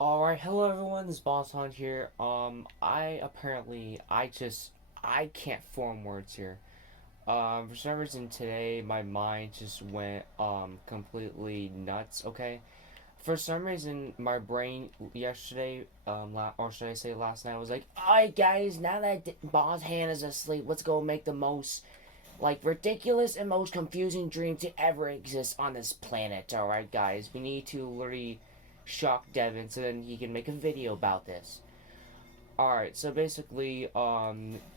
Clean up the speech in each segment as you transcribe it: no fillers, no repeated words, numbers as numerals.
Alright, hello everyone, this is Boss Hunt here. I can't form words here. For some reason today my mind just went completely nuts. Okay, for some reason my brain yesterday, or should I say last night, was like, "Alright guys, now that Boss Hand is asleep, let's go make the most ridiculous and most confusing dream to ever exist on this planet." Alright guys, we need to literally shock Devin so then he can make a video about this. Alright, so basically,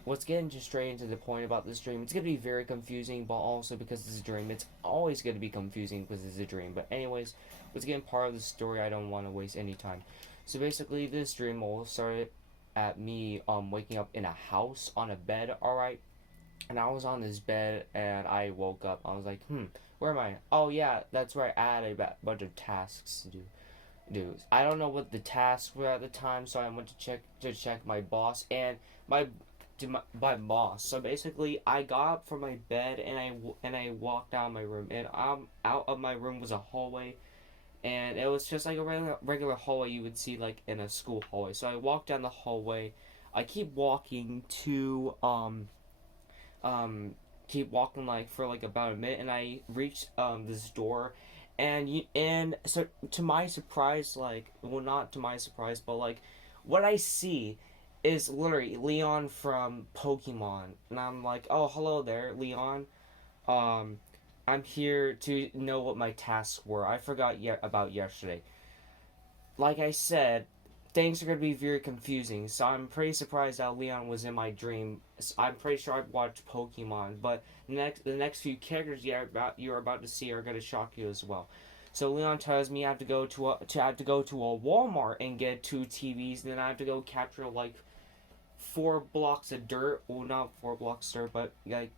let's get into straight into the point about this dream. It's gonna be very confusing, but also because it's a dream, it's always gonna be confusing because it's a dream. But anyways, let's get in part of the story. I don't want to waste any time. So basically, this dream all started at me waking up in a house on a bed. Alright, and I was on this bed and I woke up. I was like, where am I? Oh yeah, that's right. I had a bunch of tasks to do. I don't know what the tasks were at the time, so I went to check my boss and my my boss. So basically, I got up from my bed and I walked down my room, and out of my room was a hallway, and it was just like a regular hallway you would see like in a school hallway. So I walked down the hallway. I keep walking to um keep walking like for like about a minute, and I reached this door, and so to my surprise, like, well, not to my surprise, but like what I see is literally Leon from Pokemon, and I'm like, oh, hello there, Leon. um I'm here to know what my tasks were. I forgot yet about yesterday. Like I said, things are going to be very confusing. So I'm pretty surprised that Leon was in my dream. I'm pretty sure I've watched Pokemon, but the next few characters you're about to see are going to shock you as well. So Leon tells me I have to go to a Walmart and get two TVs, and then I have to go capture like 4 blocks of dirt. Well, not 4 blocks of dirt, but like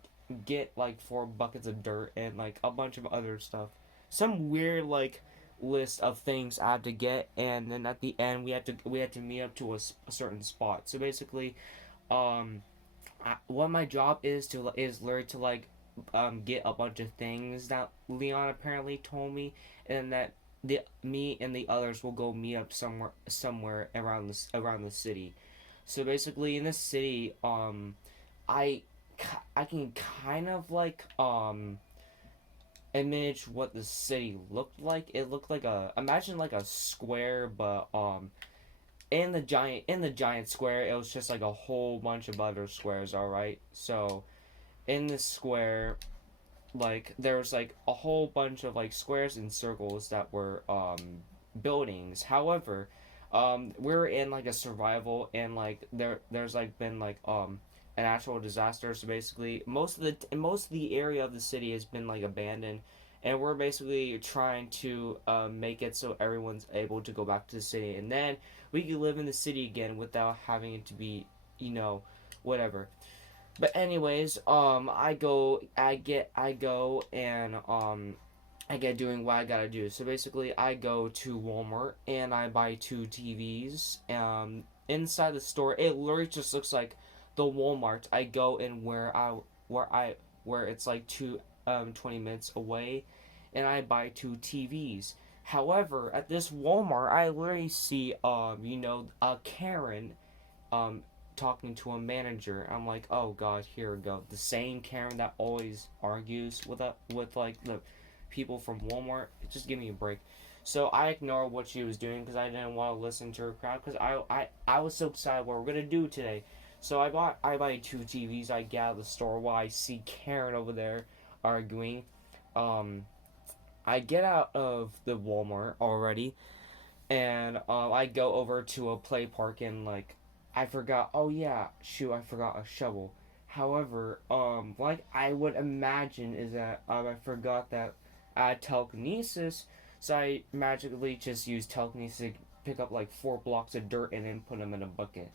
get like 4 buckets of dirt and like a bunch of other stuff. Some weird like list of things I had to get, and then at the end we had to meet up to a certain spot. So basically, um, what my job is literally to like get a bunch of things that Leon apparently told me, and that the me and the others will go meet up somewhere around the city. So basically, in this city, I I can kind of like image what the city looked like. It looked like a imagine like a square, but in the giant square, it was just like a whole bunch of other squares. All right, so in this square, like there was like a whole bunch of like squares and circles that were buildings. However, we're in like a survival, and like there's like been like a natural disaster. So basically, most of the area of the city has been like abandoned, and we're basically trying to make it so everyone's able to go back to the city, and then we can live in the city again without having it to be, you know, whatever. But anyways, I go and I get doing what I gotta do. So basically, I go to Walmart and I buy two TVs. Inside the store, it literally just looks like the Walmart I go in where I where it's like 20 minutes away, and I buy two TVs. However, at this Walmart, I literally see a Karen um talking to a manager. I'm like, oh god, here we go. The same Karen that always argues with like the people from Walmart. Just give me a break. So I ignored what she was doing because I didn't want to listen to her crowd, because I was so excited what we're gonna do today. So I buy two TVs. I get out of the store while I see Karen over there arguing. Um, I get out of the Walmart already, and I go over to a play park, and like I forgot. Oh yeah, shoot, I forgot a shovel. However, like I would imagine is that I forgot that I had telekinesis, so I magically just used telekinesis to pick up like 4 blocks of dirt and then put them in a bucket.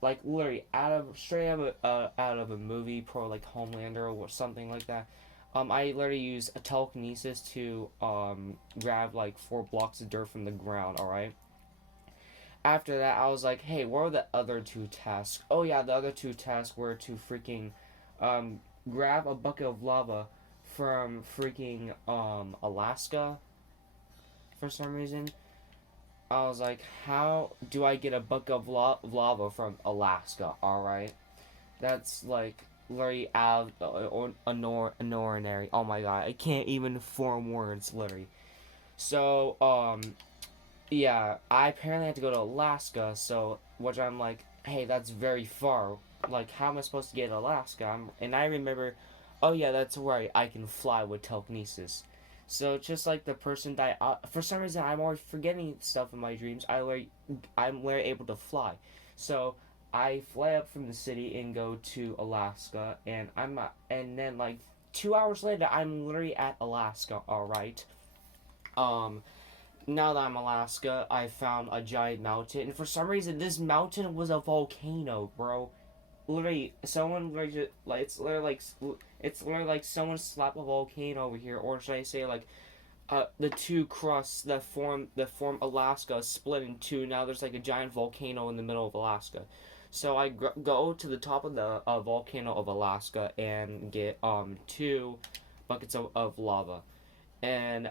Like literally out of a movie, pro like Homelander or something like that. I literally use a telekinesis to grab like 4 blocks of dirt from the ground. All right. After that, I was like, hey, what are the other two tasks? Oh yeah, the other two tasks were to freaking um, grab a bucket of lava from freaking Alaska for some reason. I was like, how do I get a bucket of lava from Alaska? All right, that's like literally out of an ordinary. Oh my god, I can't even form words, literally. So yeah, I apparently had to go to Alaska. So which I'm like, hey, that's very far. Like, how am I supposed to get to Alaska? And I remember, oh yeah, that's right. I can fly with telekinesis. So just like the person that for some reason I'm always forgetting stuff in my dreams. I'm literally able to fly. So I fly up from the city and go to Alaska, and and then like 2 hours later I'm literally at Alaska. All right. Um, Now that I'm Alaska, I found a giant mountain, and for some reason, this mountain was a volcano, bro. Literally, someone literally like it's literally like someone slapped a volcano over here, or should I say like the two crusts that form Alaska split in two. Now there's like a giant volcano in the middle of Alaska. So I go to the top of the volcano of Alaska and get two buckets of lava. And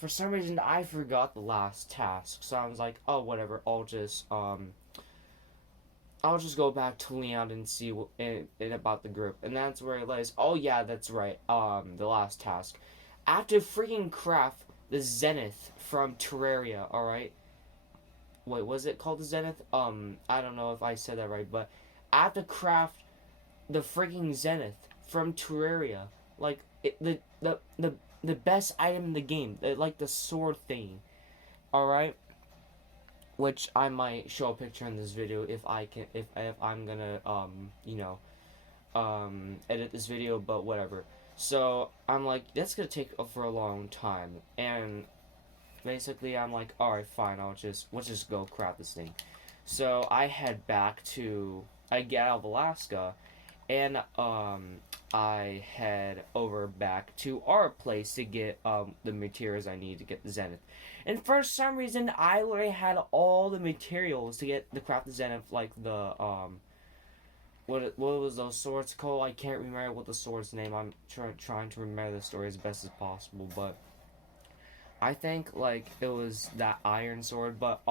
for some reason I forgot the last task, so I was like, oh whatever, I'll just go back to Leon and see and about the group, and that's where I realized, oh yeah, that's right, the last task. I have to freaking craft the Zenith from Terraria. All right, wait, was it called the Zenith? I don't know if I said that right, but I have to craft the freaking Zenith from Terraria, like the best item in the game, like the sword thing. All right, which I might show a picture in this video if I can, if I'm gonna edit this video, but whatever. So I'm like, that's gonna take for a long time, and basically I'm like, all right, fine, let's just go craft this thing. So I head back to I get out of Alaska, and I head over back to our place to get the materials I need to get the Zenith. And for some reason, I already had all the materials to get the craft the Zenith, like the what was those swords called? I can't remember what the sword's name. I'm trying to remember the story as best as possible, but I think like it was that iron sword. But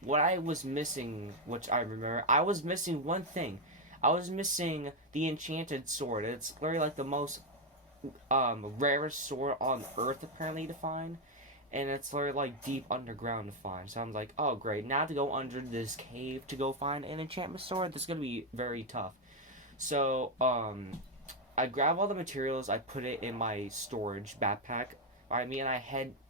what I was missing, which I remember, I was missing one thing. I was missing the enchanted sword. It's literally like the most rarest sword on Earth apparently to find, and it's literally like deep underground to find. So I'm like, oh great, now to go under this cave to go find an enchantment sword. This is gonna be very tough. So I grab all the materials. I put it in my storage backpack. I mean,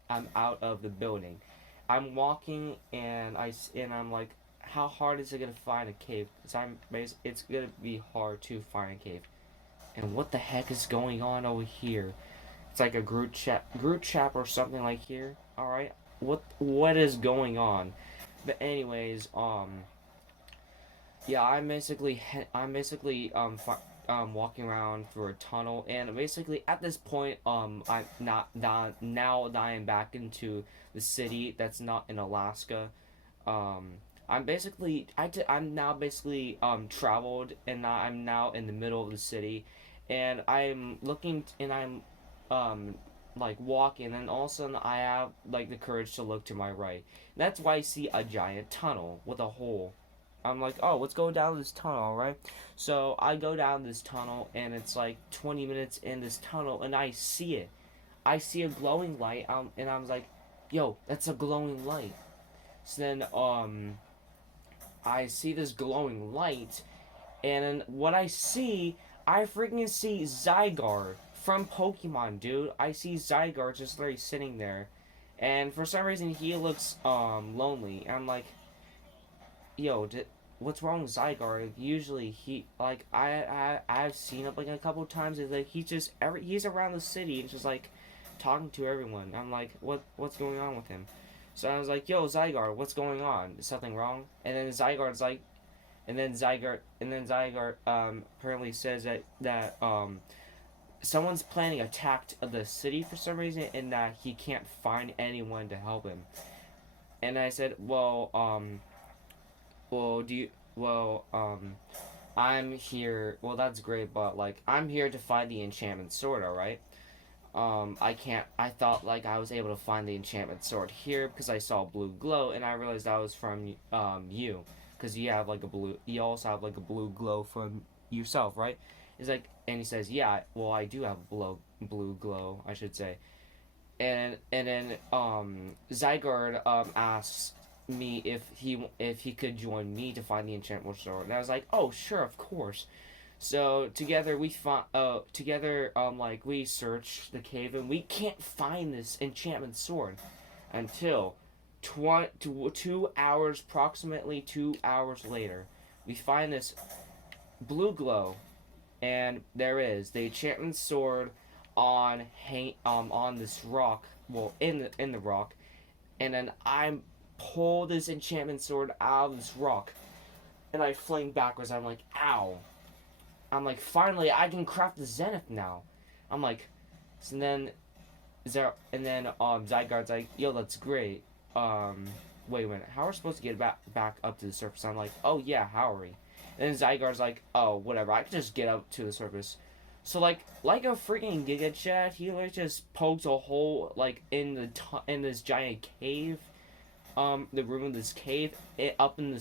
I'm out of the building. I'm walking, and I'm like, how hard is it gonna find a cave? Cause it's gonna be hard to find a cave. And what the heck is going on over here? It's like a group chat or something like here. All right, what is going on? But anyways, yeah, walking around through a tunnel, and basically at this point, I'm not now that I'm back into the city that's not in Alaska. I'm now basically traveled, and I'm now in the middle of the city, and I'm um like walking, and all of a sudden I have like the courage to look to my right. That's why I see a giant tunnel with a hole. I'm like, oh, let's go down this tunnel, alright? So I go down this tunnel, and it's like 20 minutes in this tunnel, and I see it. I see a glowing light, and I was like, yo, that's a glowing light. So then, I see this glowing light, and then what I freaking see Zygarde from Pokemon, dude. I see Zygarde just literally sitting there, and for some reason he looks lonely. And I'm like, yo, what's wrong with Zygarde? Usually he like I've seen him like a couple times. It's like he's around the city and just like talking to everyone. I'm like, what's going on with him? So I was like, yo, Zygarde, what's going on? Is something wrong? And then Zygarde apparently says that someone's planning attack of the city for some reason, and that he can't find anyone to help him. And I said, well, I'm here. Well, that's great, but like I'm here to find the enchantment sword. All right. I thought like I was able to find the enchantment sword here because I saw blue glow, and I realized that was from you, because you also have like a blue glow from yourself, right? He's like, and he says, yeah, well, I do have blue glow, I should say. And then Zygarde asks me if he could join me to find the enchantment sword, and I was like, oh, sure, of course. So together we find like we search the cave, and we can't find this enchantment sword until 2 hours, approximately 2 hours later. We find this blue glow, and there is the enchantment sword on this rock, well, in the rock. And then I pull this enchantment sword out of this rock, and I fling backwards. I'm like, ow. I'm like, finally, I can craft the Zenith now. I'm like, so then, Zygarde's like, yo, that's great. Wait a minute, how are we supposed to get back up to the surface? I'm like, oh yeah, how are we? And then Zygarde's like, oh, whatever, I can just get up to the surface. So like a freaking Giga Chad, he like just pokes a hole like in this giant cave, the room of this cave, up in the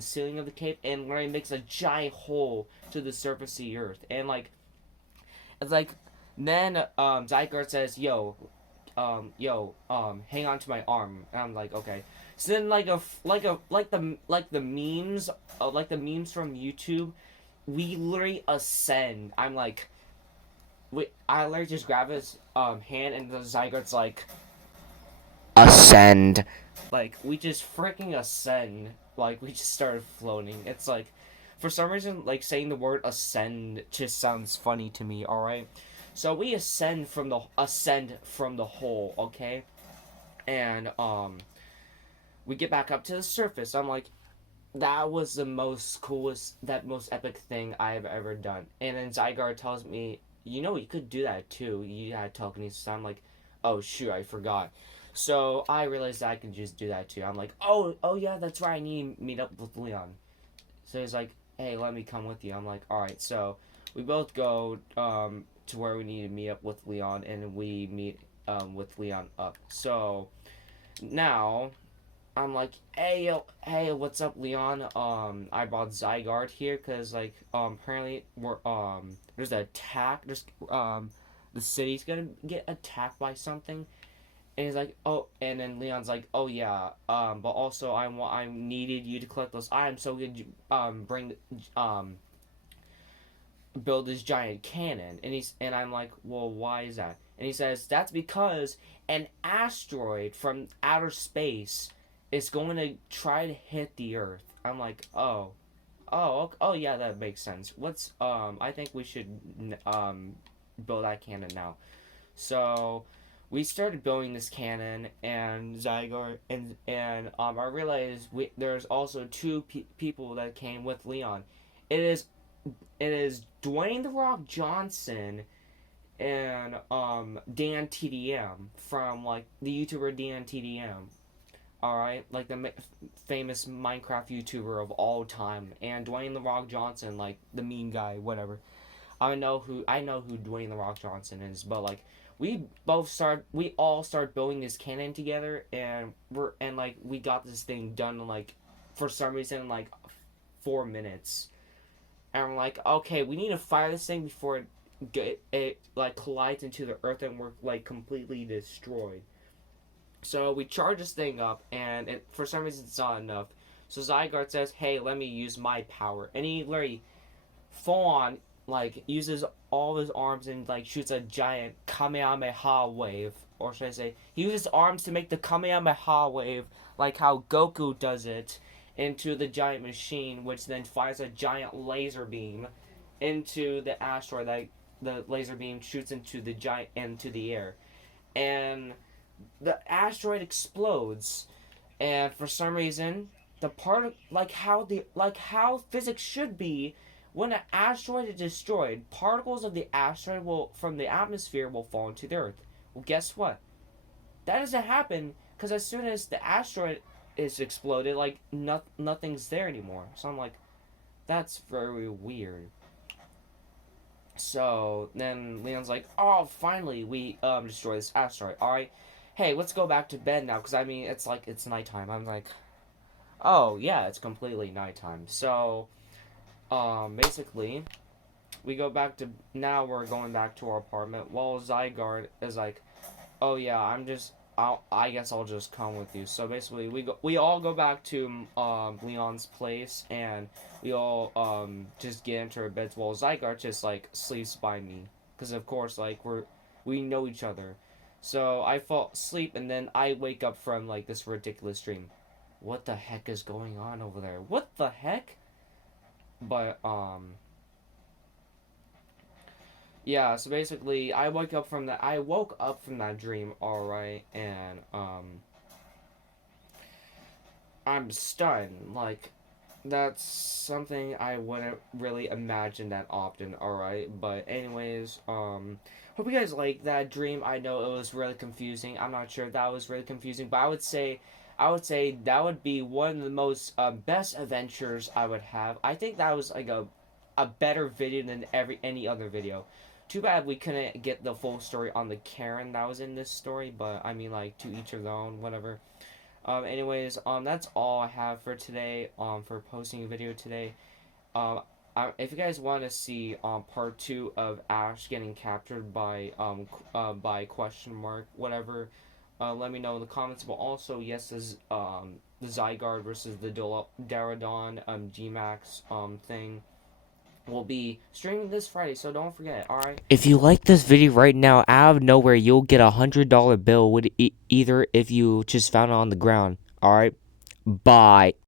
ceiling of the cave, and Larry makes a giant hole to the surface of the earth. And like it's like then Zygarde says, hang on to my arm. And I'm like, okay. So then like the memes from YouTube, we literally ascend. I'm like, I literally just grab his hand, and the Zygarde's like, ascend. Like, we just freaking ascend. Like, we just started floating. It's like, for some reason, like, saying the word ascend just sounds funny to me, alright? So we ascend from the hole, okay? And, we get back up to the surface. I'm like, that was the most epic thing I have ever done. And then Zygarde tells me, you could do that too. You had telekinesis. So I'm like, oh shoot, I forgot. So I realized I can just do that too. I'm like, oh yeah, that's right. I need to meet up with Leon. So he's like, hey, let me come with you. I'm like, all right. So we both go to where we need to meet up with Leon, and we meet with Leon up. So now I'm like, hey, what's up, Leon? I brought Zygarde here because like apparently there's an attack. The city's gonna get attacked by something. And he's like, oh, and then Leon's like, oh yeah, but also I needed you to collect those items so we could bring build this giant cannon. And I'm like, well, why is that? And he says that's because an asteroid from outer space is going to try to hit the Earth. I'm like, oh yeah, that makes sense. I think we should build that cannon now. So we started building this cannon, and Zygarde and I realized there's also two people that came with Leon. It is Dwayne the Rock Johnson and Dan TDM from like the YouTuber Dan TDM. All right, like the famous Minecraft YouTuber of all time, and Dwayne the Rock Johnson, like the meme guy, whatever. I know who Dwayne the Rock Johnson is, but like we all start building this cannon together, and we got this thing done in like, for some reason, in like 4 minutes. And we're like, okay, we need to fire this thing before it like collides into the earth and we're like completely destroyed. So we charge this thing up, and for some reason it's not enough. So Zygarde says, hey, let me use my power. And he literally full on like uses all his arms and like shoots a giant Kamehameha wave. Or should I say, he uses arms to make the Kamehameha wave, like how Goku does it, into the giant machine, which then fires a giant laser beam into the asteroid. Like the laser beam shoots into the air, and the asteroid explodes. And for some reason, the part like how physics should be, when an asteroid is destroyed, particles of the asteroid from the atmosphere will fall into the Earth. Well, guess what? That doesn't happen because as soon as the asteroid is exploded, like nothing's there anymore. So I'm like, that's very weird. So then Leon's like, "Oh, finally we destroy this asteroid. All right, hey, let's go back to bed now, because I mean it's nighttime." I'm like, "Oh yeah, it's completely nighttime." So basically we go back to now we're going back to our apartment. While Zygarde is like, "Oh yeah, I guess I'll just come with you." So basically, we all go back to Leon's place, and we all just get into our beds while Zygarde just like sleeps by me, because of course like we know each other. So I fall asleep, and then I wake up from like this ridiculous dream. What the heck is going on over there? What the heck? But yeah, so basically I woke up from that dream, all right, and I'm stunned. Like that's something I wouldn't really imagine that often, all right? But anyways, hope you guys like that dream. I know it was really confusing. I'm not sure if that was really confusing, but I would say that would be one of the most best adventures I would have. I think that was like a better video than any other video. Too bad we couldn't get the full story on the Karen that was in this story, but I mean, like, to each of their own, whatever. Anyways, that's all I have for today. For posting a video today. Um, if you guys want to see part two of Ash getting captured by question mark whatever, let me know in the comments. But also, yes, is the Zygarde versus the Daradon Gmax thing will be streaming this Friday, so don't forget, alright? If you like this video right now, out of nowhere, you'll get $100 bill with either if you just found it on the ground, alright? Bye.